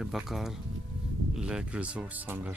है बकार lake resort Sanghar.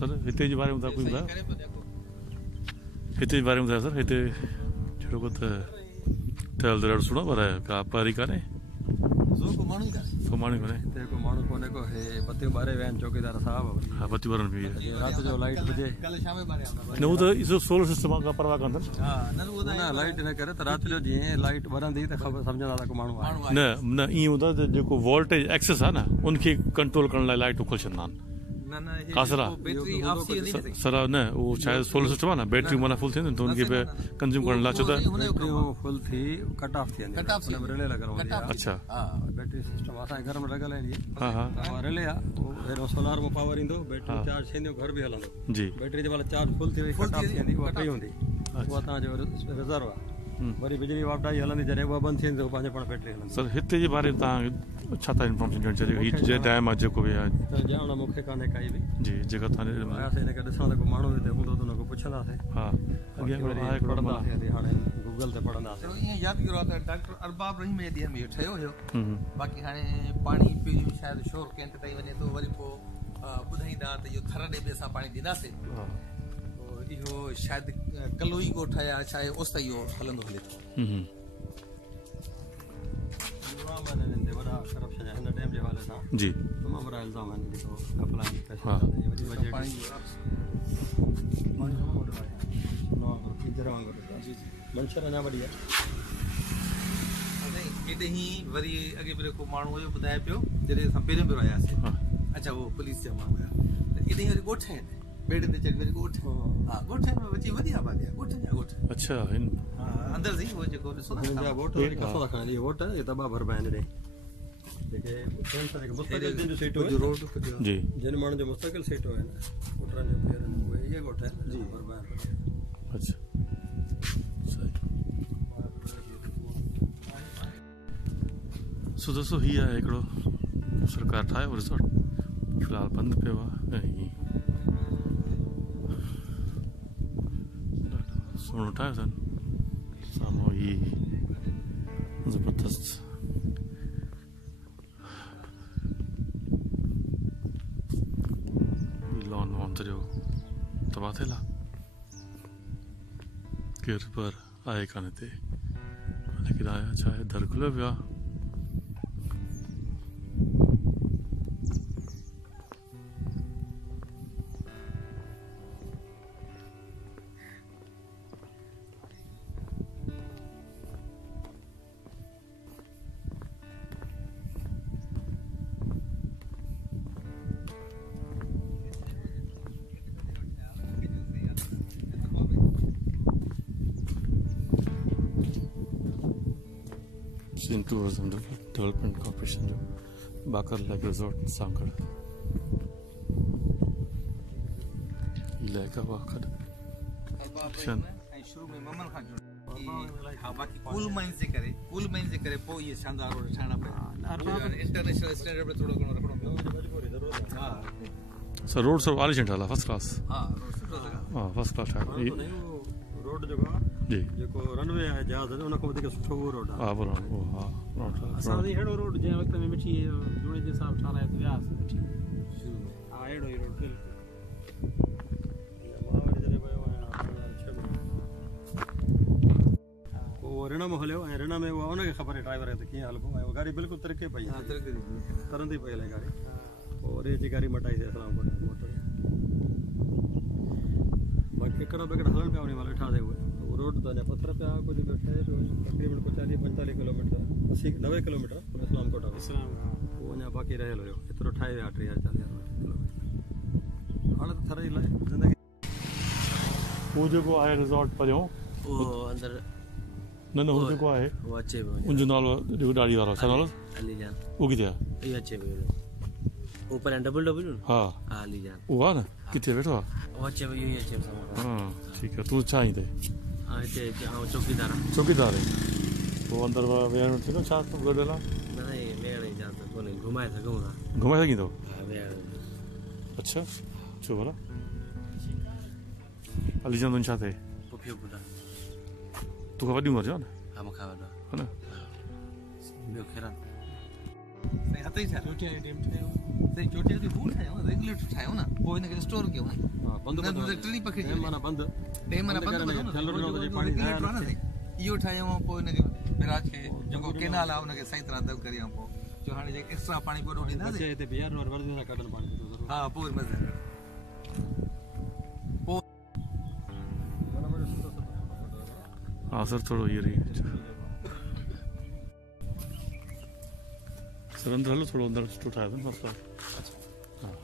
Sir हिते जे बारे में कोई ॿुधायो? हिते जे बारे में ॿुधायो सर। हिते जहिड़ो को त ठहियल त ॾाढो सुठो, पर का पहिरीं कान्हे को माण्हू कोन्हे। हिते को माण्हू कोन्हे को। हे बतियूं ॿारे विया आहिनि चौकीदार साहिबु। हा बतियूं ॿारनि बि राति जो लाइट हुजे न, उहो त इहो सोलर सिस्टम खां परवाह कंदा न लाइट न करे त राति जो जीअं लाइट ॿरंदी त ख़बर सम्झंदा त को माण्हू आहे। न ईअं हूंदो आहे त जेको वोल्टेज एक्सेस आहे न उनखे कंट्रोल करण लाइ लाइटूं खोले छॾंदा आहिनि। सर न उहो शायदि सोलर सिस्टम आहे न, बैटरी माना फुल थींदियूं त उनखे बि कंज्यूम करण लाइ छो त फुल थी कट ऑफ थी वेंदी रिले लॻल हूंदी आहे। अच्छा बैटरी सिस्टम असांजे घर में लॻल आहिनि। हा हा रिले आहे उहो सोलार में पावर ईंदो, बैटरी चार्ज थींदियूं, घर बि हलंदो जी। बैटरी जे महिल चार्ज फुल थी वई कट ऑफ थी वेंदी, उहा कई हूंदी, उहा तव्हांजो रिजर्व आहे। वरी बिजली वापडाई हलंदी, जॾहिं उहा बंदि थी वेंदी त पंहिंजे पाण बैटरी हलंदी। सर हिते जे बारे में तव्हां छा था इंफॉर्मेशन ॾियणु चाहियो? हीअ जे डैम आहे जेको बि आहे ॼाण मूंखे कान्हे काई बि जी, जेका तव्हां आयासीं हिनखे ॾिसण त को माण्हू हिते हूंदो त हुनखे पुछंदासीं। हा अॻियां पढ़ंदासीं, हाणे गूगल ते पढ़ंदासीं। ईअं यादि कयो आहे त डॉक्टर अरबाब रहीम जे ॾींहं में इहो ठहियो हुयो। बाक़ी हाणे पाणी पहिरियों शायदि शोर कैंट ताईं वञे थो, वरी पोइ ॿुधाईंदा त इहो थर ॾे बि असां पाणी ॾींदासीं। इहो शायदि कलोई ॻोठ या छा आहे ओस ताईं इहो हलंदो हले थो। वॾा करप्शन हिन डैम जे हवाले सां जी तमामु वॾा इल्ज़ाम आहिनि। जेको अप्लाई मंशर अञा वॾी आहे। हेॾे ई वरी अॻे भेरे को माण्हू हुयो ॿुधाए पियो जॾहिं असां पहिरियों भेरो आयासीं। अच्छा उहो पुलिस जा माण्हू हुया त हेॾे वरी ॻोठ आहिनि, बेड़े ते चढ़ी वरी ॻोठ। हा ॻोठनि में वधी वॾी आबादी आहे, ॻोठनि जा ॻोठ। अच्छा अंदरि जी उहो जेको ॾिसो ॻोठ खणंदी वोट इहे दॿा भरबा आहिनि हेॾे जेके जी जिन माण्हुनि जो मुस्तक़िल सीटूं आहिनि वोटरनि जो उहे इहे ॻोठ आहिनि जी भरबा आहिनि। अच्छा सो दोस्तो हीअ आहे हिकिड़ो सरकार ठाहियो रिसोर्ट, फ़िलहालु बंदि पियो आहे ऐं सुहिणो ठाहियो अथनि। साम्हूं ही ज़बरदस्त लॉन वॉन जो तबाह थियल आहे, केरु पर आहे कान हिते। लेकिन आया छा आहे, दर खुलियो पियो आहे। सिन टूरिज्म डेवलपमेंट कॉर्पोरेशन जो बाकर लेक रिजॉर्ट सांकड़ लेक वाखड़ शुरू में ममन खां जुड़ हाँ बाकी कूल माइंस जे करे पोइ ये शानदार रोड ठाहिणा पिया इंटरनेशनल स्टैंडर्ड पे थोड़ो घणो रखणो पियो हाँ सर रोड सब आलिशान ठाला फर्स्ट क्लास हाँ रोड सुठो लॻा हाँ फर्स्ट क्लास ठाला रोड जेको आहे जी जेको रनवे आहे जहाज उन खां वधीक सुठो उहो रोड आहे हाँ बराबर वो हाँ असां वरी अहिड़ो रोड जंहिं वक़्त में मिठी जूड़े जे हिसाब ठाराए त वियासीं मिठी शुरू में हा अहिड़ो ई रोड बिल्कुलु मां वरी जॾहिं वियो आहियां 2006 में पोइ रिणम हलियो ऐं रिण में उहा उनखे ख़बर आहे ड्राइवर खे त कीअं हलिबो ऐं उहा गाॾी बिल्कुलु तिरके पई हाँ तरक़ी तरंदी पई हले गाॾी पोइ वरी अची गाॾी मटाईसीं इस्लामकोट मोटर बाक़ी हिकिड़ा ॿिकड़ा हलनि पिया उन महिल वेठासीं उहे रोड त अञा पथर पिया कुझु ठहे पियो तक़रीबन कुझु 40-45 किलोमीटर 80-90 किलोमीटर इस्लामकोट आहे इस्लाम उहो अञा बाक़ी रहियल हुयो एतिरो ठाहे विया 30-40 किलोमीटर हाणे त थर जी लाइ ज़िंदगी वो जेको आहे रिज़ॉर्ट परियों वो अंदर न न वो जेको आहे वो अच्छे में उनजो नालो जेको ॾाढी वारो छा नालो अली जान वो किथे आहे ये अच्छे में ऊपर डबल डबल हा अली जान वो आहे न किथे वेठो आहे वो अच्छे में ये अच्छे में हाँ ठीक है तू छा आई ते हां इते हां चौकीदार चौकीदार है वो अंदर वेहण थींदो छा तूं गॾु हलां नहीं मैं नहीं जानता कोने घुमाए सघूं था घुमाए सघीं थो हां वेहण अच्छा छो भला अली जान छा थिए पुफियो पुटा तोखां वॾी उमिरि जो आहे न हां मूंखां वॾो है न ॿियो खेरा नहीं हथ ही ठाहियो चोटियां जी टीम ठहियो सही चोटियां जो फूल ठाहियो न रेगुलेटर ठाहियो न पोइ हिनखे स्टोर कयो न हा बंदि न त टिनी पखिड़ी माना बंदि टे माना बंदि कयो न रेगुलेटर आहे न साईं इहो ठाहियो ऐं पोइ हिनखे विराज खे जेको केनाल आहे हुनखे सही तरह दब करियो पोइ जो हाणे जेके एक्स्ट्रा पाणी पोइ ॾींदासीं हिते बिहार और वर्दी सां कढनि पाणी हा पोइ मज़े पोइ हाँ सर थोड़ो ये रही सर अंदर हलो थोड़ो अंदर सुठो ठाहे न फर्स्ट हाँ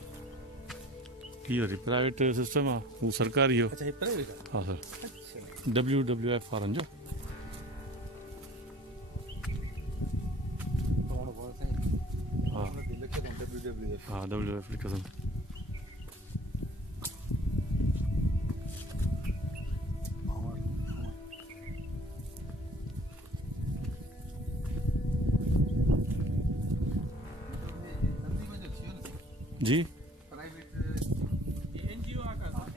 ये वरी प्राइवेट सिस्टम आहे वो सरकारी हो अच्छा हे प्राइवेट आहे हाँ सर WWF वारनि जो हाँ हाँ WWF लिखंदुमि जी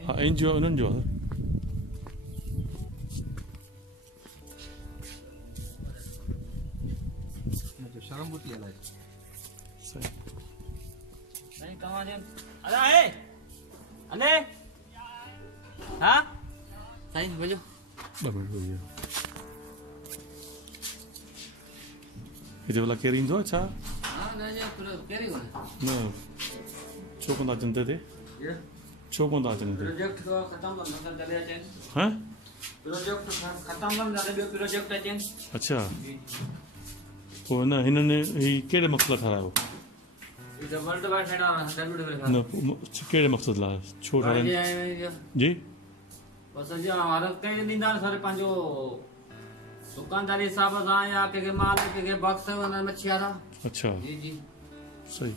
हाँ NGO उन्हनि जो आहे शर्म बुती हलाए सही नहीं कहां जे अरे ए अने हां साईं वञो 2 मिनट हो गया हिते भला केरु ईंदो आहे छा हां न जे पूरो केरी कोने न छो कोन था अचनि ते छो कोन था अचनि हिते प्रोजेक्ट तो खत्म कर चले अचनि हाँ प्रोजेक्ट खत्म कर ॿियो प्रोजेक्ट अचनि अच्छा पोइ न हिननि ही कहिड़े मक़सद ठारायो इज वर्ल्ड वाइड हेड न कहिड़े मक़सद लाइ छो ठाराइनि जी बस जो भारत के ॾींदा सारे पंहिंजो दुकानदारी हिसाब सां या कंहिंखे माल कंहिंखे बक्स हुन मच्छिया था अच्छा जी जी सही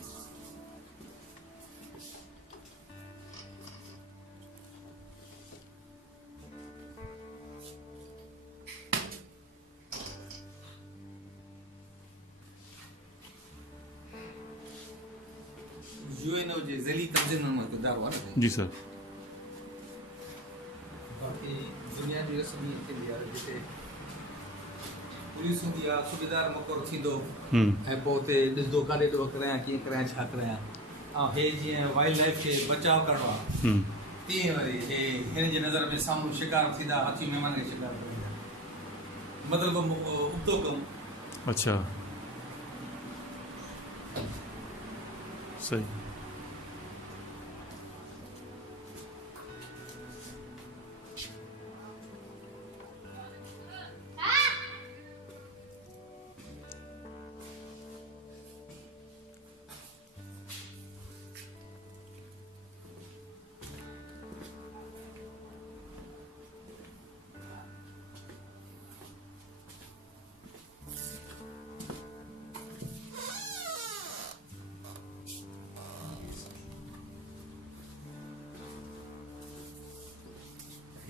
यूएनओ जे ज़ैली तंज़ीम में इदारो आहे न जी सर बाक़ी दुनिया जी रस्मी थींदी आहे जिते पुलिस हूंदी आहे सूबेदार मुक़ररु थींदो ऐं पोइ हुते ॾिसंदो काॾे ॾोह करायां कीअं करायां छा करायां ऐं हे जीअं वाइल्ड लाइफ खे बचाव करिणो आहे तीअं वरी हे हिन जे नज़र में साम्हूं शिकार थींदा हाथी महिमान खे शिकार कंदा मतिलबु उबतो कमु अच्छा सही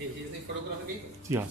ये फोटोग्राफी जी हाँ